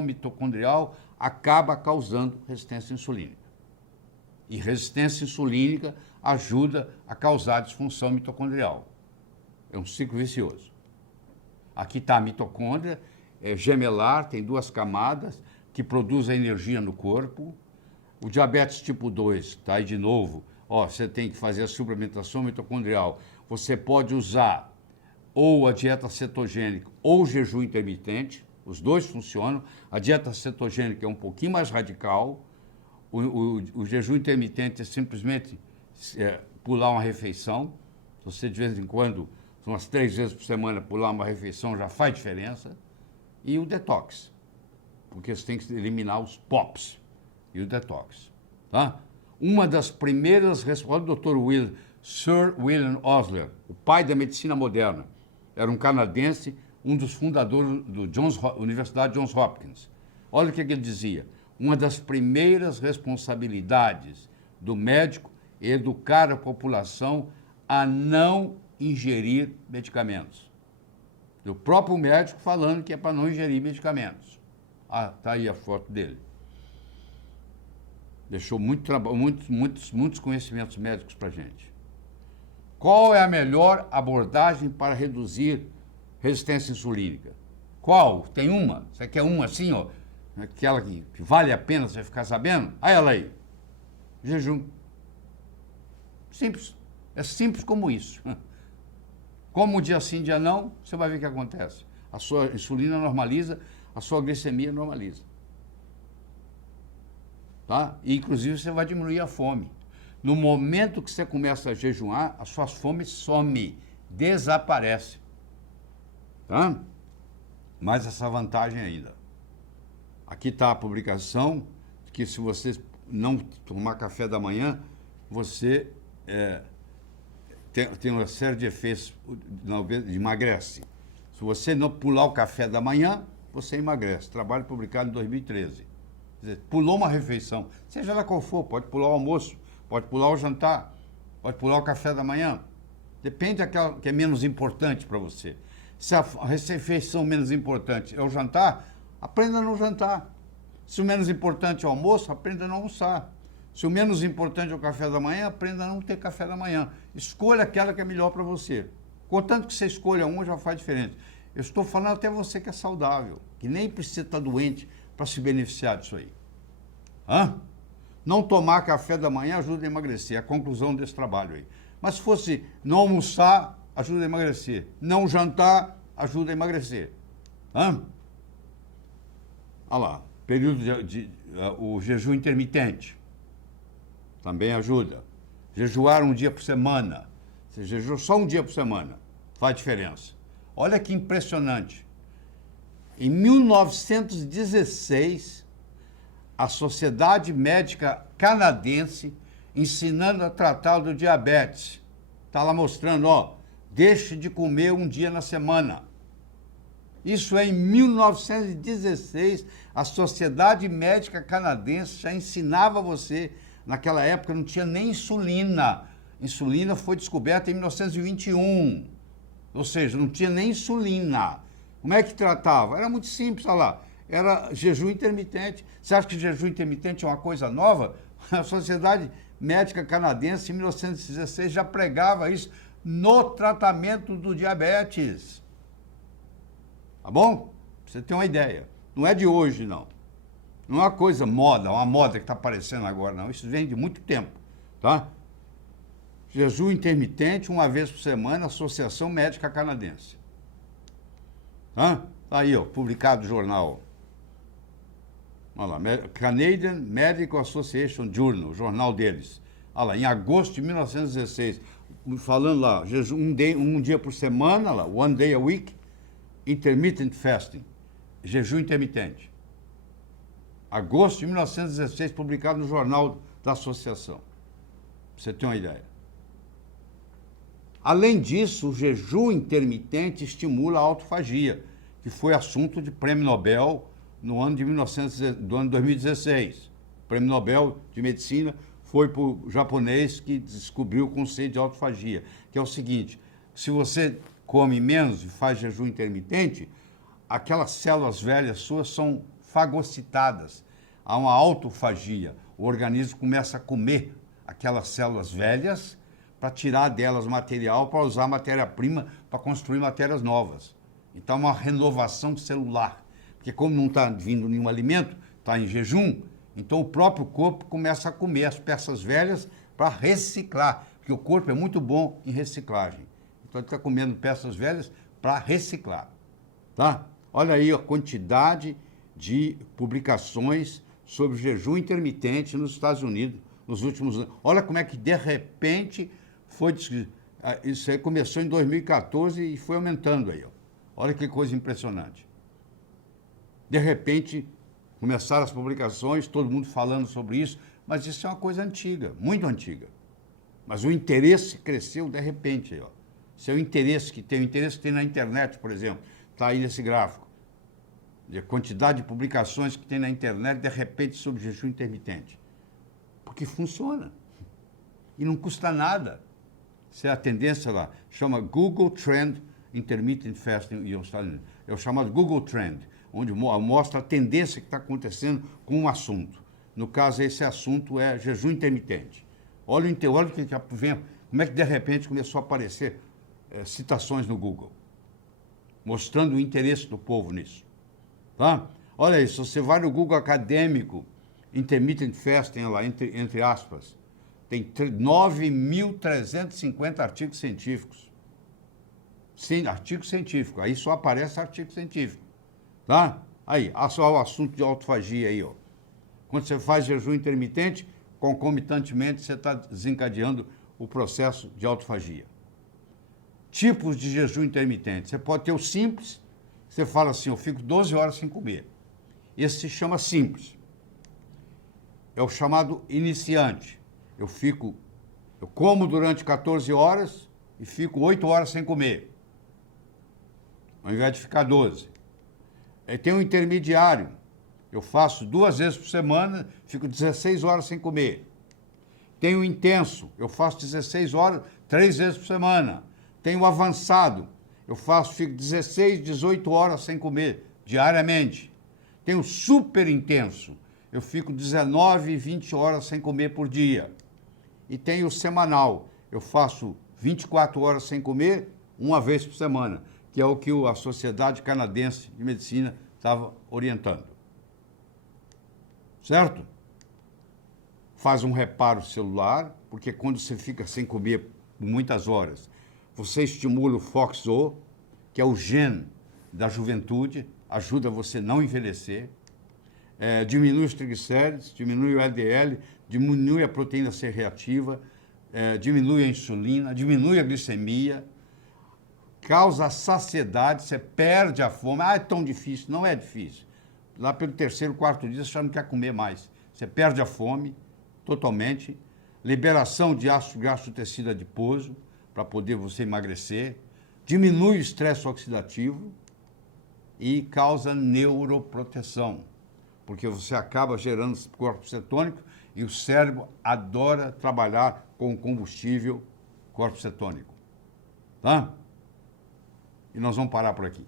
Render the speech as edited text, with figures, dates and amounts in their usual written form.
mitocondrial acaba causando resistência insulínica. E resistência insulínica ajuda a causar disfunção mitocondrial. É um ciclo vicioso. Aqui está a mitocôndria, é gemelar, tem duas camadas que produzem energia no corpo. O diabetes tipo 2, está aí de novo, ó, você tem que fazer a suplementação mitocondrial. Você pode usar ou a dieta cetogênica ou o jejum intermitente, os dois funcionam. A dieta cetogênica é um pouquinho mais radical, o jejum intermitente é simplesmente pular uma refeição. Se você de vez em quando, umas 3 vezes por semana, pular uma refeição já faz diferença. E o detox, porque você tem que eliminar os POPs e o detox. Tá? Uma das primeiras respostas do Dr. Sir William Osler, o pai da medicina moderna, era um canadense, um dos fundadores da Universidade Johns Hopkins. Olha o que ele dizia. Uma das primeiras responsabilidades do médico é educar a população a não ingerir medicamentos. O próprio médico falando que é para não ingerir medicamentos. Ah, está aí a foto dele. Deixou muitos conhecimentos médicos para a gente. Qual é a melhor abordagem para reduzir resistência insulínica? Qual? Tem uma? Você quer uma assim, ó? Aquela que vale a pena você ficar sabendo? Olha ela aí. Jejum. Simples. É simples como isso. Como dia sim, dia não, você vai ver o que acontece. A sua insulina normaliza, a sua glicemia normaliza. Tá? E, inclusive, você vai diminuir a fome. No momento que você começa a jejuar, a sua fome some, desaparece. Tá? Mais essa vantagem ainda. Aqui está a publicação que se você não tomar café da manhã, você tem uma série de efeitos, emagrece. Se você não pular o café da manhã, você emagrece. Trabalho publicado em 2013. Quer dizer, pulou uma refeição, seja lá qual for, pode pular o almoço, pode pular o jantar, pode pular o café da manhã. Depende daquela que é menos importante para você. Se a refeição menos importante é o jantar, aprenda a não jantar. Se o menos importante é o almoço, aprenda a não almoçar. Se o menos importante é o café da manhã, aprenda a não ter café da manhã. Escolha aquela que é melhor para você. Contanto que você escolha uma, já faz diferente. Eu estou falando até você que é saudável, que nem precisa estar doente para se beneficiar disso aí. Hã? Não tomar café da manhã ajuda a emagrecer, é a conclusão desse trabalho aí. Mas se fosse não almoçar, ajuda a emagrecer. Não jantar, ajuda a emagrecer. Hã? Olha lá, período o jejum intermitente também ajuda. Jejuar um dia por semana. Você jejua só um dia por semana, faz diferença. Olha que impressionante. Em 1916, a Sociedade Médica Canadense ensinando a tratar do diabetes. Está lá mostrando, ó, deixe de comer um dia na semana. Isso é em 1916, a Sociedade Médica Canadense já ensinava você. Naquela época não tinha nem insulina. Insulina foi descoberta em 1921. Ou seja, não tinha nem insulina. Como é que tratava? Era muito simples, olha lá. Era jejum intermitente. Você acha que jejum intermitente é uma coisa nova? A Sociedade Médica Canadense, em 1916, já pregava isso no tratamento do diabetes. Tá bom? Pra você ter uma ideia. Não é de hoje, não. Não é uma coisa uma moda que está aparecendo agora, não. Isso vem de muito tempo, tá? Jejum intermitente, uma vez por semana, Associação Médica Canadense. Tá? Tá aí, ó, publicado no jornal. Olha lá, Canadian Medical Association Journal, o jornal deles. Olha lá, em agosto de 1916, falando lá, jejum, um dia por semana, lá, one day a week, intermittent fasting, jejum intermitente. Agosto de 1916, publicado no jornal da associação. Pra você ter uma ideia. Além disso, o jejum intermitente estimula a autofagia, que foi assunto de prêmio Nobel no ano de 2016. O prêmio Nobel de Medicina foi para o japonês que descobriu o conceito de autofagia, que é o seguinte: se você come menos e faz jejum intermitente, aquelas células velhas suas são fagocitadas. Há uma autofagia. O organismo começa a comer aquelas células velhas para tirar delas material, para usar matéria-prima para construir matérias novas. Então, é uma renovação celular. Porque como não está vindo nenhum alimento, está em jejum, então o próprio corpo começa a comer as peças velhas para reciclar. Porque o corpo é muito bom em reciclagem. Então, ele está comendo peças velhas para reciclar. Tá? Olha aí a quantidade de publicações sobre jejum intermitente nos Estados Unidos nos últimos anos. Olha como é que, de repente, foi... Isso aí começou em 2014 e foi aumentando aí. Ó. Olha que coisa impressionante. De repente, começaram as publicações, todo mundo falando sobre isso, mas isso é uma coisa antiga, muito antiga. Mas o interesse cresceu de repente aí, ó. Esse é o interesse que tem, o interesse que tem na internet, por exemplo, está aí nesse gráfico. A quantidade de publicações que tem na internet, de repente, sobre jejum intermitente. Porque funciona. E não custa nada. Essa é a tendência lá. Chama Google Trend Intermittent Fasting e é o chamado Google Trend, onde mostra a tendência que está acontecendo com um assunto. No caso, esse assunto é jejum intermitente. Olha o que vem, como é que de repente começou a aparecer citações no Google, mostrando o interesse do povo nisso. Tá? Olha isso, você vai no Google acadêmico, Intermittent Fasting, lá, entre aspas, tem 9.350 artigos científicos. Sim, artigo científico, aí só aparece artigo científico. Tá? Aí, só o assunto de autofagia aí, ó. Quando você faz jejum intermitente, concomitantemente você está desencadeando o processo de autofagia. Tipos de jejum intermitente. Você pode ter o simples, você fala assim, eu fico 12 horas sem comer. Esse se chama simples. É o chamado iniciante. Eu como durante 14 horas e fico 8 horas sem comer, ao invés de ficar 12. Tem um intermediário. Eu faço 2 vezes por semana, fico 16 horas sem comer. Tem o intenso. Eu faço 16 horas, 3 vezes por semana. Tem o avançado. Eu fico 16, 18 horas sem comer, diariamente. Tem o super intenso. Eu fico 19, 20 horas sem comer por dia. E tem o semanal. Eu faço 24 horas sem comer, 1 vez por semana, que é o que a Sociedade Canadense de Medicina estava orientando. Certo? Faz um reparo celular, porque quando você fica sem comer por muitas horas, você estimula o FOXO, que é o gene da juventude, ajuda você a não envelhecer, diminui os triglicéridos, diminui o LDL, diminui a proteína C reativa, diminui a insulina, diminui a glicemia, causa saciedade, você perde a fome. Ah, é tão difícil. Não é difícil. Lá pelo 3º, 4º dia, você já não quer comer mais. Você perde a fome totalmente, liberação de ácido graxo do tecido adiposo, para poder você emagrecer, diminui o estresse oxidativo e causa neuroproteção, porque você acaba gerando corpo cetônico e o cérebro adora trabalhar com combustível corpo cetônico. Tá? E nós vamos parar por aqui.